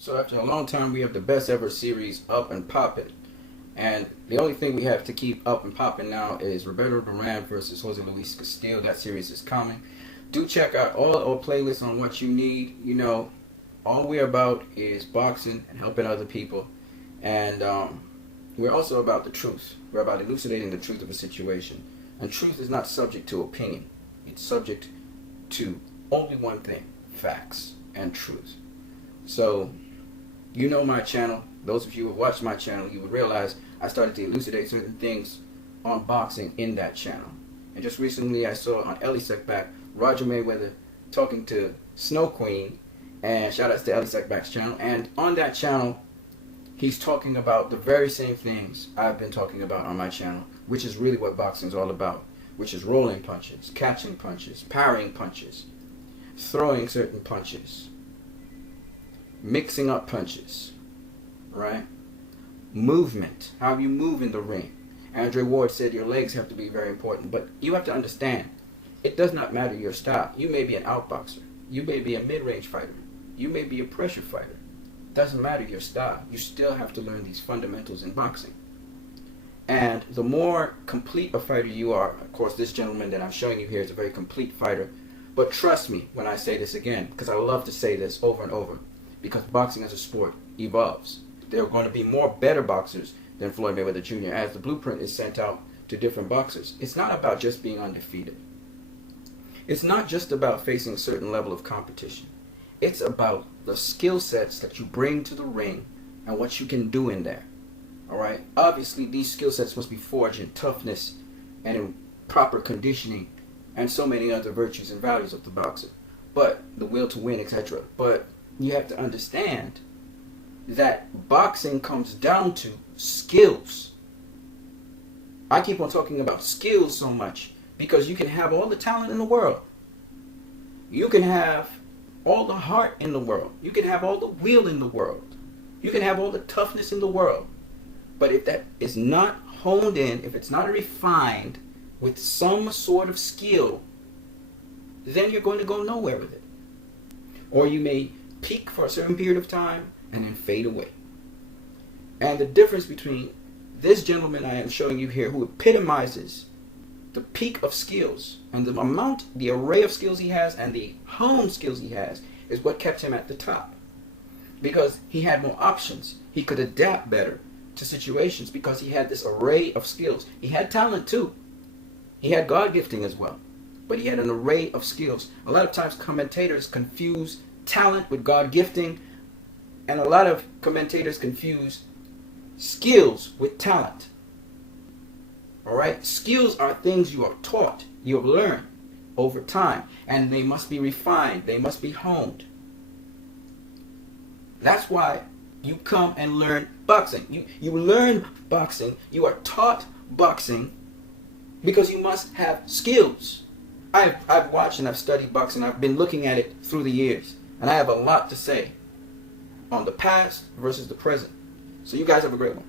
So after a long time, we have the best ever series up and popping. And the only thing we have to keep up and popping now is Roberto Duran versus Jose Luis Castillo. That series is coming. Do check out all our playlists on what you need. You know, all we're about is boxing and helping other people. And we're also about the truth. We're about elucidating the truth of a situation. And truth is not subject to opinion. It's subject to only one thing: facts and truth. So, you know my channel. Those of you who watch my channel, you would realize I started to elucidate certain things on boxing in that channel. And just recently I saw on Ellie Seckback, Roger Mayweather talking to Snow Queen, and shout outs to Ellie Seckback's channel. And on that channel, he's talking about the very same things I've been talking about on my channel, which is really what boxing is all about, which is rolling punches, catching punches, parrying punches, throwing certain punches, mixing up punches, right? Movement, how you move in the ring. Andre Ward said your legs have to be very important, but you have to understand, it does not matter your style. You may be an outboxer, you may be a mid-range fighter, you may be a pressure fighter. Doesn't matter your style. You still have to learn these fundamentals in boxing. And the more complete a fighter you are, of course this gentleman that I'm showing you here is a very complete fighter, but trust me when I say this again, because I love to say this over and over, because boxing as a sport evolves. There are going to be more better boxers than Floyd Mayweather Jr. as the blueprint is sent out to different boxers. It's not about just being undefeated. It's not just about facing a certain level of competition. It's about the skill sets that you bring to the ring and what you can do in there. Alright? Obviously, these skill sets must be forged in toughness and in proper conditioning and so many other virtues and values of the boxer. But the will to win, etc. But you have to understand that boxing comes down to skills. I keep on talking about skills so much because you can have all the talent in the world. You can have all the heart in the world. You can have all the will in the world. You can have all the toughness in the world. But if that is not honed in, if it's not refined with some sort of skill, then you're going to go nowhere with it. Or you may peak for a certain period of time and then fade away. And the difference between this gentleman I am showing you here, who epitomizes the peak of skills and the amount, the array of skills he has and the honed skills he has, is what kept him at the top. Because he had more options. He could adapt better to situations because he had this array of skills. He had talent too. He had God gifting as well. But he had an array of skills. A lot of times commentators confuse talent with God gifting, and a lot of commentators confuse skills with talent. Alright? Skills are things you are taught, you have learned over time, and they must be refined, they must be honed. That's why you come and learn boxing. You learn boxing, you are taught boxing because you must have skills. I've watched and I've studied boxing, I've been looking at it through the years, and I have a lot to say on the past versus the present. So you guys have a great one.